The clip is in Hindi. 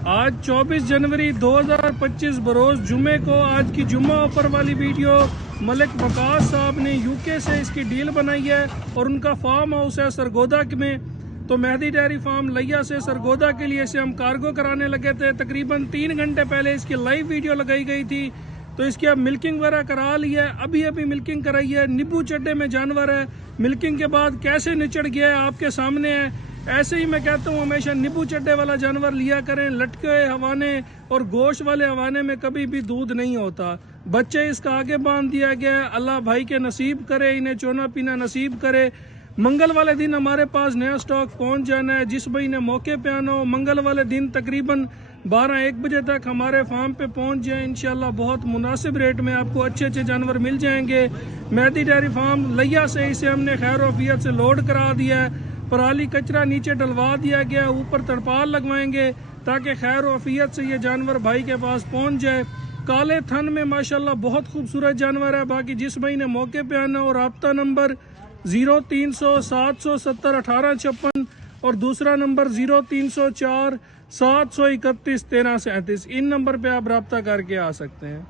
आज 24 जनवरी 2025 बरोज जुमे को आज की जुम्मा ऑफर वाली वीडियो मलिक वकास साहब ने यूके से इसकी डील बनाई है और उनका फार्म हाउस है सरगोदा में। तो मेहदी डेयरी फार्म लिया से सरगोदा के लिए इसे हम कार्गो कराने लगे थे। तकरीबन 3 घंटे पहले इसकी लाइव वीडियो लगाई गई थी, तो इसकी अब मिल्किंग वगैरह करा ली है। अभी मिल्किंग कराई है। नींबू चड्डे में जानवर है, मिल्किंग के बाद कैसे निचड़ गया है आपके सामने है। ऐसे ही मैं कहता हूँ हमेशा नींबू चड्डे वाला जानवर लिया करें। लटके हुए हवाने और गोश्त वाले हवाने में कभी भी दूध नहीं होता। बच्चे इसका आगे बांध दिया गया है। अल्लाह भाई के नसीब करे, इन्हें चोना पीना नसीब करे। मंगल वाले दिन हमारे पास नया स्टॉक पहुंच जाना है। जिस भाई ने मौके पे आना हो मंगल वाले दिन तकरीबन 12-1 बजे तक हमारे फार्म पे पहुंच जाए। इंशाल्लाह बहुत मुनासिब रेट में आपको अच्छे जानवर मिल जाएंगे। मेहदी डेयरी फार्म लिया से इसे हमने खैर वफियत से लोड करा दिया है। पराली कचरा नीचे डलवा दिया गया, ऊपर तरपाल लगवाएंगे ताकि खैर वफियत से ये जानवर भाई के पास पहुंच जाए। काले थन में माशाल्लाह बहुत खूबसूरत जानवर है। बाकी जिस भाई ने मौके पे आना और राब्ता नंबर 0300 770 1856 और दूसरा नंबर 0304 731 1337, इन नंबर पे आप राब्ता करके आ सकते हैं।